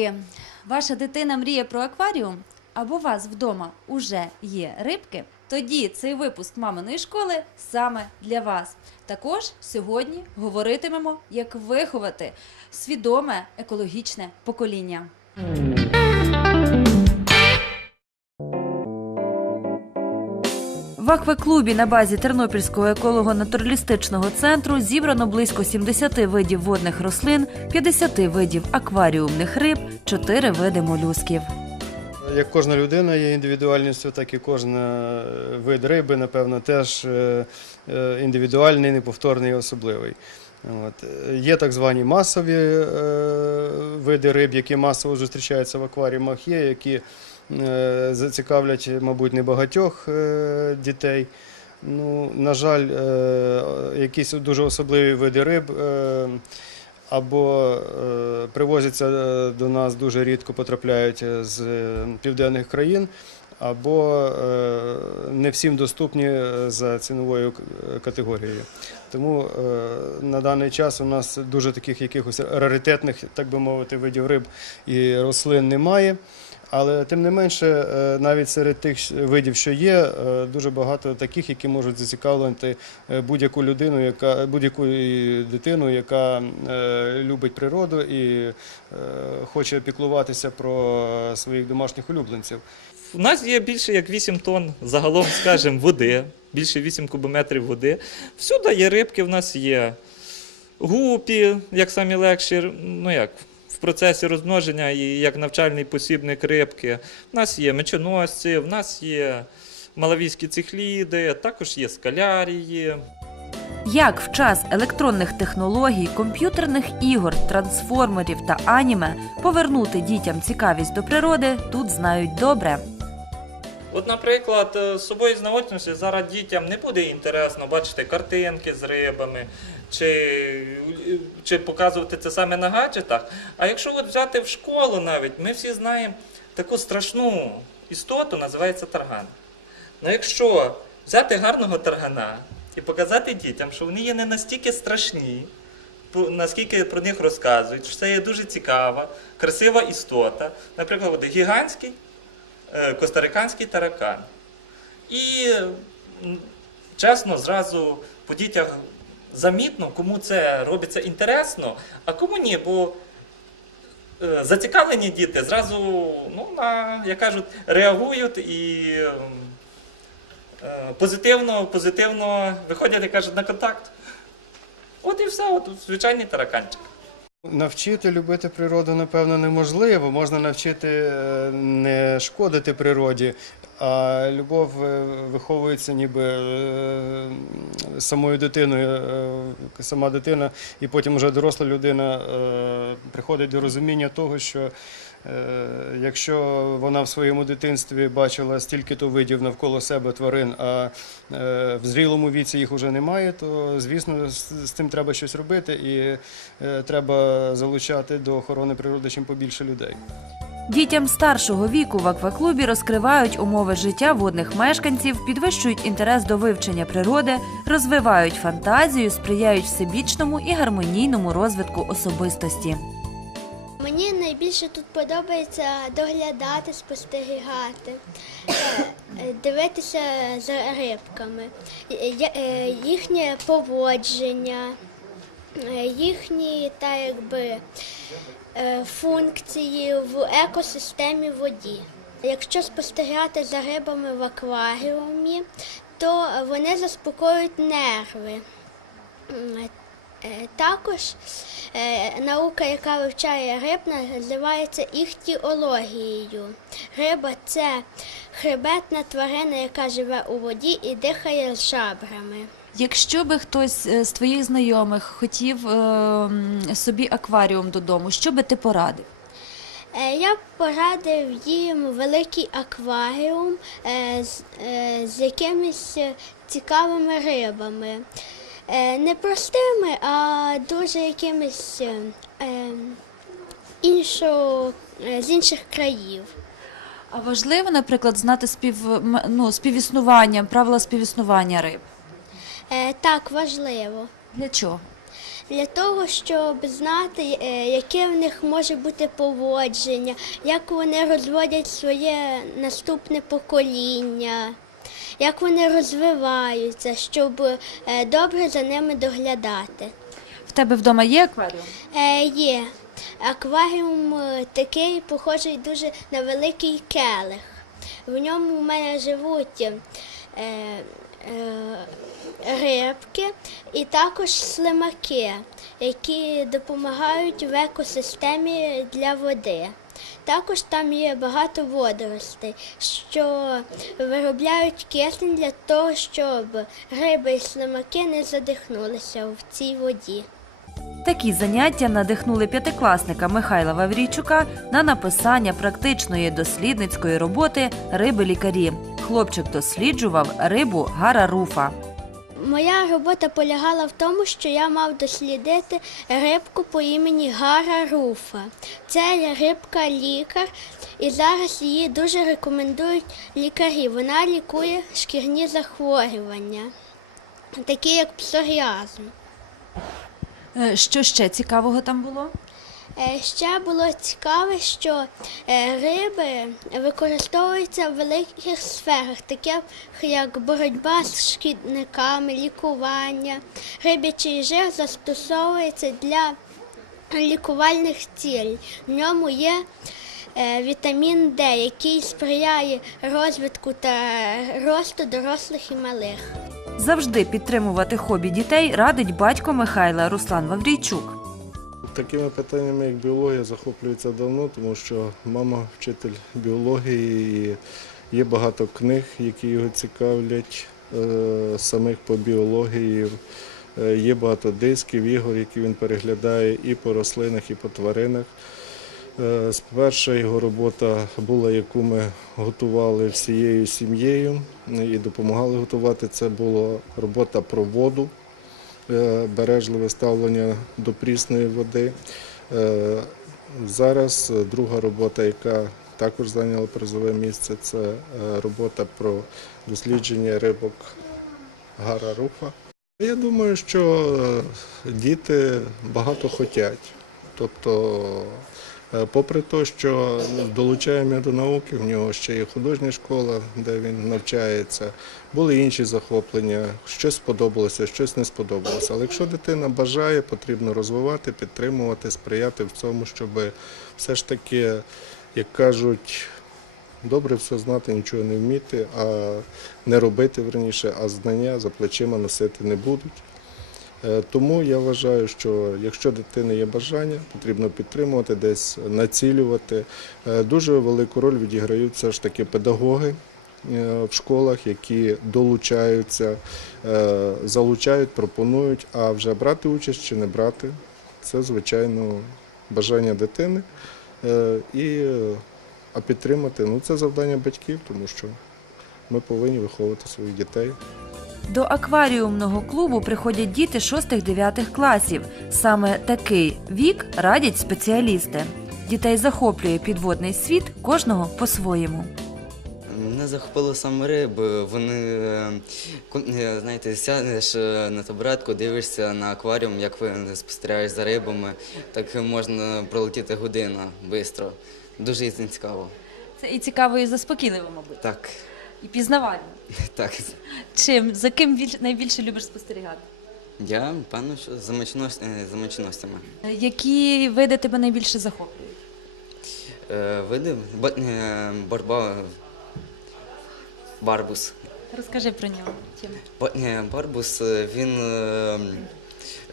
Дорогі ваша дитина мріє про акваріум, або у вас вдома уже є рибки, тоді цей випуск маминої школи саме для вас. Також сьогодні говоритимемо, як виховати свідоме екологічне покоління. В акваклубі на базі Тернопільського еколого-натуралістичного центру зібрано близько 70 видів водних рослин, 50 видів акваріумних риб, 4 види молюсків. Як кожна людина є індивідуальністю, так і кожен е, вид риби, напевно, теж е, е, індивідуальний, неповторний і особливий. От. Є так звані масові види риб, які масово зустрічаються в акваріумах, є, які зацікавлять, мабуть, небагатьох е, дітей. Ну, на жаль, е, якісь дуже особливі види риб е, або е, привозяться е, до нас дуже рідко потрапляють е, з е, південних країн, або е, не всім доступні е, за ціновою категорією. Тому е, на даний час у нас дуже таких якихось раритетних, так би мовити, видів риб і рослин немає. Але тим не менше, е, навіть серед тих видів, що є, е, дуже багато таких, які можуть зацікавити е, будь-яку людину, будь-яку дитину, яка любить природу і хоче піклуватися про своїх домашніх улюбленців. У нас є більше як 8 тонн загалом, скажімо, води, більше 8 кубометрів води. Всюди є рибки, в нас є гупі, як самі легші, ну як, процесі розмноження і як навчальний посібник рибки. У нас є мечоносці, в нас є малавійські цихліди, також є скалярії. Як в час електронних технологій, комп'ютерних ігор, трансформерів та аніме повернути дітям цікавість до природи, тут знають добре. От, наприклад, е, з собою з зараз дітям не буде інтересно бачити картинки з рибами, чи, чи показувати це саме на гаджетах. А якщо от взяти в школу навіть, ми всі знаємо таку страшну істоту, називається тарган. Ну якщо взяти гарного таргана і показати дітям, що вони є не настільки страшні, наскільки про них розказують, що це є дуже цікава, красива істота. Наприклад, гігантський е, костариканський таракан. І чесно, зразу по дітях замітно, кому це робиться інтересно, а кому ні, бо е, зацікавлені діти зразу, ну, на, як кажуть, реагують і ем, е, позитивно, позитивно виходять, як кажуть, на контакт. От і все, от звичайний тараканчик. Навчити любити природу, напевно, неможливо. Можна навчити е, не шкодити природі, а любов е, виховується ніби е, самою дитиною. Сама дитина, і потім вже доросла людина приходить до розуміння того, що якщо вона в своєму дитинстві бачила стільки-то видів навколо себе тварин, а е, в зрілому віці їх вже немає, то звісно з з цим треба щось робити і е, треба залучати до охорони природи чим побільше людей. Дітям старшого віку в акваклубі розкривають умови життя водних мешканців, підвищують інтерес до вивчення природи, розвивають фантазію, сприяють всебічному і гармонійному розвитку особистості. Мені найбільше тут подобається доглядати, спостерігати, е, е, дивитися за рибками, Е, їхнє поводження, їхні та якби функції в екосистемі воді. Якщо спостерігати за рибами в акваріумі, то вони заспокоюють нерви. Е, Також е, наука, яка вивчає риб, називається іхтіологією. Риба це хребетна тварина, яка живе у воді і дихає з жабрами. Якщо би хтось е, з твоїх знайомих хотів собі акваріум додому, що би ти порадив? Я б порадив їм великий акваріум з, якимись цікавими рибами. Е, Не простими, а дуже якимись е, е, іншо, е, з інших країв. А важливо, наприклад, знати спів, ну, співіснування, правила співіснування риб. Е, Так, важливо. Для чого? Для того, щоб знати, яке в них може бути поводження, як вони розводять своє наступне покоління, як вони розвиваються, щоб е, добре за ними доглядати. В тебе вдома є акваріум? Е, є. Акваріум е, такий похожий дуже на великий келих. В ньому у мене живуть е, е, рибки і також слимаки, які допомагають в екосистемі для води. Також там є багато водоростей, що виробляють кисень для того, щоб риби і слимаки не задихнулися в цій воді. Такі заняття надихнули п'ятикласника Михайла Ваврійчука на написання практичної дослідницької роботи Риби лікарі. Хлопчик досліджував рибу гараруфа. Моя робота полягала в тому, що я мав дослідити рибку по імені Гара Руфа. Це рибка лікар, і зараз її дуже рекомендують лікарі. Вона лікує шкірні захворювання, такі як псоріазм. Е, Що ще цікавого там було? Е, Ще було цікаве, що е, риби використовуються в великих сферах, таких як боротьба з шкідниками, лікування. Рибячий жир застосовується для лікувальних цілей. В ньому є е, вітамін Д, який сприяє розвитку та росту дорослих і малих. Завжди підтримувати хобі дітей радить батько Михайла Руслан Ваврійчук. Такими питаннями, як біологія, захоплюється давно, тому що мама вчитель біології, і є багато книг, які його цікавлять е, самих по біології. Е, Є багато дисків, ігор, які він переглядає і по рослинах, і по тваринах. Е, Перша його робота була, яку ми готували всією сім'єю і допомагали готувати. Це була робота про воду бережливе ставлення до прісної води. Е, Зараз е, друга робота, яка також зайняла призове місце, це е, робота про дослідження рибок Гара Руфа. Я думаю, що е, діти багато хочуть. Тобто, е, попри те, що долучаємо до науки, в нього ще є художня школа, де він навчається, були інші захоплення, щось сподобалося, щось не сподобалося. Але якщо дитина бажає, потрібно розвивати, підтримувати, сприяти в цьому, щоб все ж таки, як кажуть, добре все знати, нічого не вміти, а не робити верніше, а знання за плечима носити не будуть. Е, Тому я вважаю, що якщо дитини є бажання, потрібно підтримувати, десь націлювати. Е, Дуже велику роль відіграють все ж таки педагоги е, в школах, які долучаються, залучають, пропонують, а вже брати участь чи не брати це, звичайно, бажання дитини. І, а підтримати ну, це завдання батьків, тому що ми повинні виховувати своїх дітей. До акваріумного клубу приходять діти 6-9 класів. Саме такий вік радять спеціалісти. Дітей захоплює підводний світ кожного по-своєму. Мене захопили саме риби. Вони, е, е, знаєте, сядеш е, на табуретку, дивишся на акваріум, як ви спостерігаєш за рибами, так можна пролетіти година швидко. Дуже цікаво. Це і цікаво, і заспокійливо, мабуть, Так, і пізнавально. так. Чим за ким біль- найбільше любиш спостерігати? Я певно, що за мечnos- е, за мечностями. Які види тебе найбільше захоплюють? Е, Види Ба- е, борба барбус. Розкажи про нього. Чим? Е, Барбус, е, він е,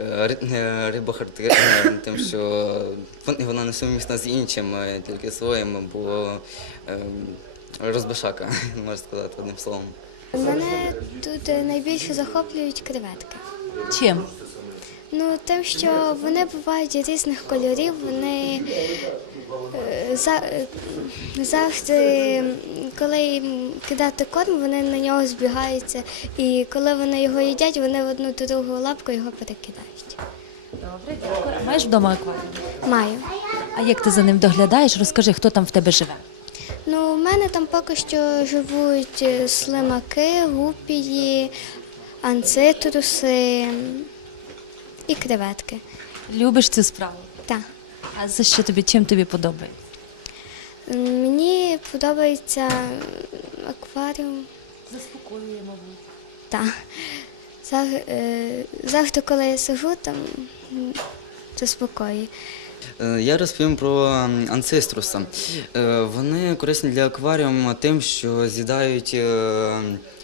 е, ри- е, риба характерна тим, що вон- вона не сумісна з іншими, тільки своїм, бо е, розбишака, можна сказати одним словом. Мене тут е, найбільше захоплюють креветки. Чим? Ну, тим, що вони бувають різних кольорів, вони е, е, завжди, коли їм кидати корм, вони на нього збігаються. І коли вони його їдять, вони в одну другу лапку його перекидають. Добре, дякую. Маєш вдома акваріум? Маю. А як ти за ним доглядаєш? Розкажи, хто там в тебе живе. Мене там поки що живуть е, слимаки, гупії, анцитруси. і креветки. Любиш цю справу? Так. А за що тобі? Чим тобі подобається? Мені подобається акваріум. Заспокоює, мабуть. Так. Е, Завжди, коли я сижу, там заспокоює. Е, Я розповім про анциструса. Е, Вони корисні для акваріуму тим, що з'їдають е,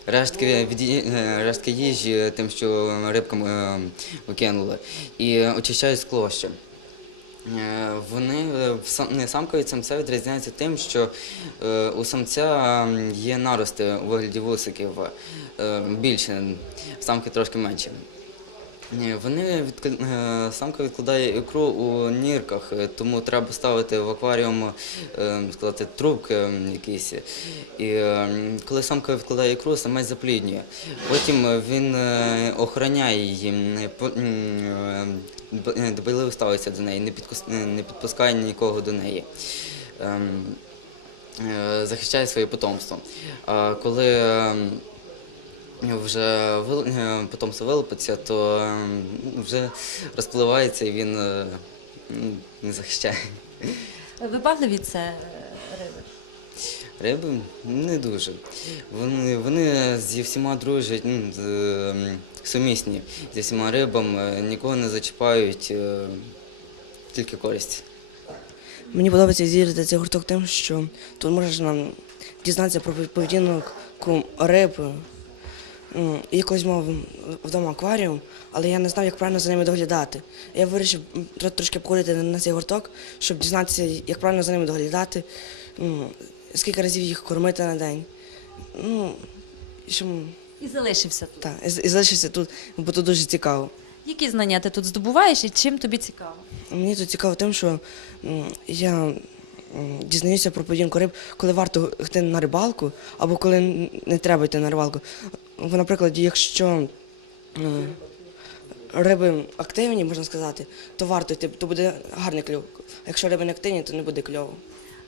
рештки, від рештки їжі, тим, що рибкам викинули, і очищають скло ще. Вони не, самка від самця відрізняються тим, що у самця є нарости у вигляді вусиків більше, самки трошки менше. Ні, вони відк... е, самка відкладає ікру у нірках, е, тому треба ставити в акваріум е, сказати, трубки якісь. І коли самка відкладає ікру, самець запліднює. Потім він охороняє її, дбайливо ставиться до неї, не, підпускає нікого до неї. Ем, Захищає своє потомство. А коли ем, вже е, потомство вилупиться, то ем, вже розпливається і він е, не захищає. Вибагливі це е, риби. Риби не дуже. Вони, вони зі всіма дружать, ем, сумісні зі всіма рибами, нікого не зачіпають, тільки користь. Мені подобається відвідати цей гурток тим, що тут можна дізнатися про поведінку риб. М, Я колись мав вдома акваріум, але я не знав, як правильно за ними доглядати. Я вирішив трошки походити на цей гурток, щоб дізнатися, як правильно за ними доглядати, скільки разів їх кормити на день. Ну, і І залишився тут. та, і залишився тут, бо тут дуже цікаво. Які знання ти тут здобуваєш і чим тобі цікаво? Мені тут цікаво тим, що я дізнаюся про поведінку риб, коли варто йти на рибалку, або коли не треба йти на рибалку. Бо, наприклад, якщо риби активні, можна сказати, то варто йти, то буде гарний клюв. А якщо риби не активні, то не буде кльово.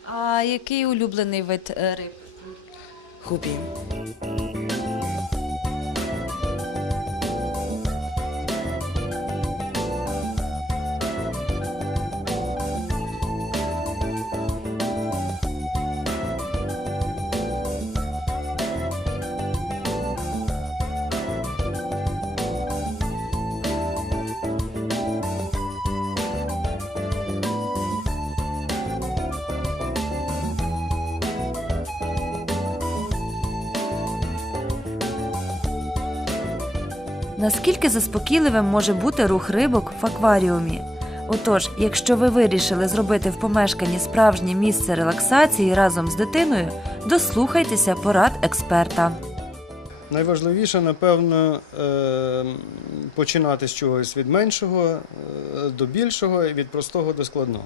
А який улюблений вид е, риб? Хупі. Наскільки заспокійливим може бути рух рибок в акваріумі? Отож, якщо ви вирішили зробити в помешканні справжнє місце релаксації разом з дитиною, дослухайтеся порад експерта. Найважливіше, напевно, е, починати з чогось від меншого е, до більшого, і від простого до складного.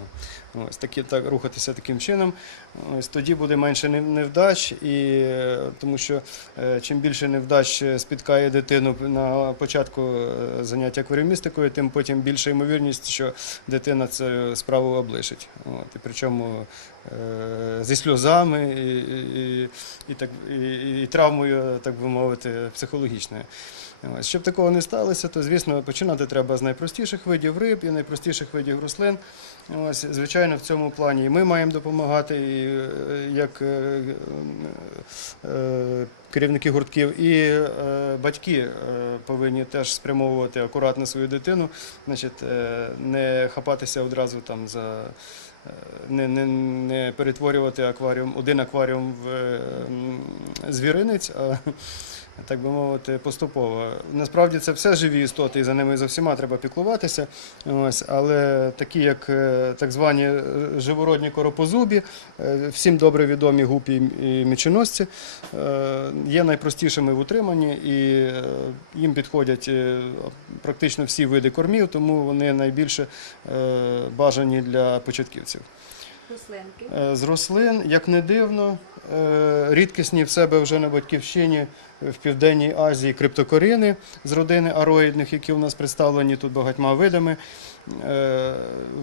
Ось такі так рухатися таким чином. Ось тоді буде менше невдач, і тому що е, чим більше невдач спіткає дитину на початку е, заняття акваріумістикою, тим потім більша ймовірність, що дитина цю справу облишить. От, і причому е, зі сльозами і, і, і, так, і, і травмою, так би мовити, психологічною. Щоб такого не сталося, то звісно починати треба з найпростіших видів риб і найпростіших видів рослин. Ось, звичайно, в цьому плані і ми маємо допомагати, е, як е, е, керівники гуртків, і батьки повинні теж спрямовувати акуратно свою дитину, значить, не хапатися одразу там за. Не, не, не перетворювати акваріум, один акваріум в е, звіринець, а так би мовити, поступово. Насправді це все живі істоти, і за ними за всіма треба піклуватися. Ось, але такі, як е, так звані е, живородні коропозубі, е, всім добре відомі гупі і міченосці, е, є найпростішими в утриманні, і їм підходять практично всі види кормів, тому вони найбільше бажані для початківців. Рослинки. З рослин, як не дивно, рідкісні в себе вже на батьківщині в Південній Азії криптокорини з родини ароїдних, які у нас представлені тут багатьма видами. Е,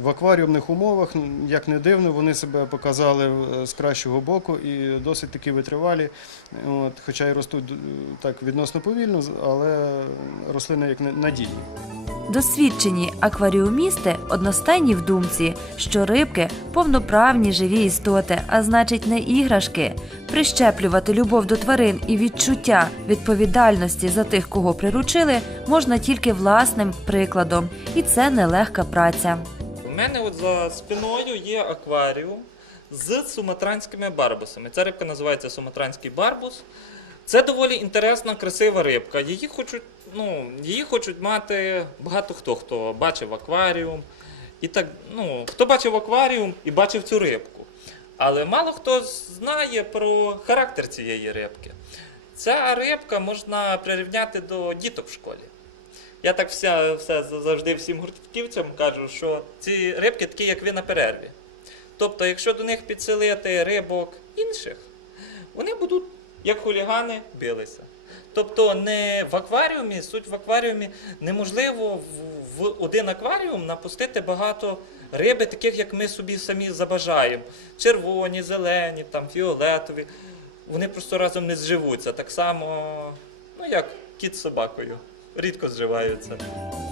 В акваріумних умовах, як не дивно, вони себе показали е, з кращого боку і досить таки витривалі. От, хоча й ростуть е, так відносно повільно, але рослини як надійні. Досвідчені акваріумісти одностайні в думці, що рибки повноправні живі істоти, а значить не іграшки. Прищеплювати любов до тварин і відчуття відповідальності за тих, кого приручили, можна тільки власним прикладом, і це нелегка праця. У мене от за спиною є акваріум з суматранськими барбусами. Ця рибка називається суматранський барбус. Це доволі інтересна, красива рибка. Її хочуть, ну, її хочуть мати багато хто, хто бачив акваріум. І так, ну, хто бачив акваріум і бачив цю рибку. Але мало хто знає про характер цієї рибки. Ця рибка можна прирівняти до діток в школі. Я так вся, все завжди всім гуртківцям кажу, що ці рибки такі, як ви на перерві. Тобто, якщо до них підселити рибок інших, вони будуть, як хулігани, билися. Тобто не в акваріумі, суть в акваріумі неможливо в, в один акваріум напустити багато риби, таких, як ми собі самі забажаємо. Червоні, зелені, там, фіолетові. Вони просто разом не зживуться. Так само, ну як кіт з собакою. Рідко зживаються.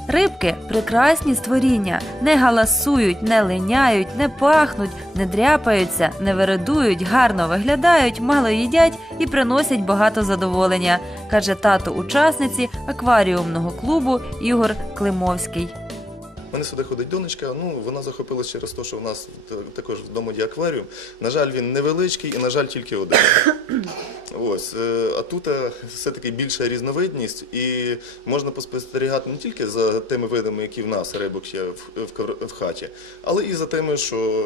Рибки прекрасні створіння, не галасують, не линяють, не пахнуть, не дряпаються, не вередують, гарно виглядають, мало їдять і приносять багато задоволення, каже тато учасниці акваріумного клубу Ігор Климовський. Мене сюди ходить донечка, ну вона захопилася через те, що в нас також вдома є акваріум. На жаль, він невеличкий і, на жаль, тільки один. Ось. е, А тут е, все-таки більша різновидність, і можна поспостерігати не тільки за тими видами, які в нас рибок є в хаті, але і за тими, що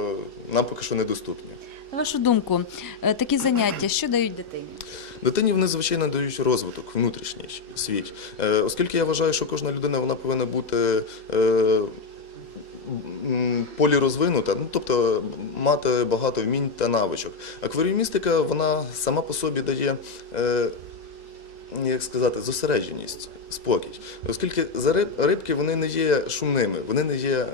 нам поки що недоступні. На вашу думку, е, такі заняття що дають дитині? Дитині вони звичайно дають розвиток внутрішній свій. Е, Оскільки я вважаю, що кожна людина вона повинна бути е, полірозвинута, ну тобто мати багато вмінь та навичок. Акваріумістика вона сама по собі дає. Як сказати, зосередженість, спокій. Оскільки за риб, рибки вони не є шумними, вони не є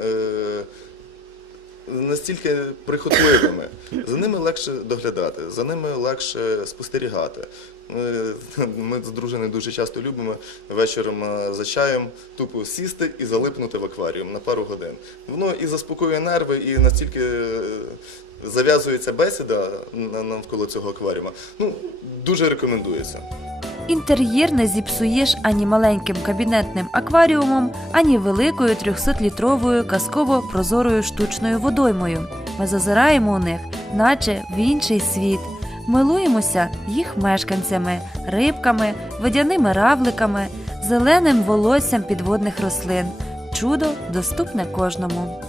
настільки прихотливими. За ними легше доглядати, за ними легше спостерігати. Ми з дружиною дуже часто любимо вечором е, за чаєм тупо сісти і залипнути в акваріум на пару годин. Воно і заспокоює нерви, і настільки е, зав'язується бесіда на- навколо цього акваріума. Ну, дуже рекомендується. Інтер'єр не зіпсуєш ані маленьким кабінетним акваріумом, ані великою 300-літровою казково прозорою штучною водоймою. Ми зазираємо у них, наче в інший світ. Милуємося їх мешканцями, рибками, водяними равликами, зеленим волоссям підводних рослин. Чудо доступне кожному.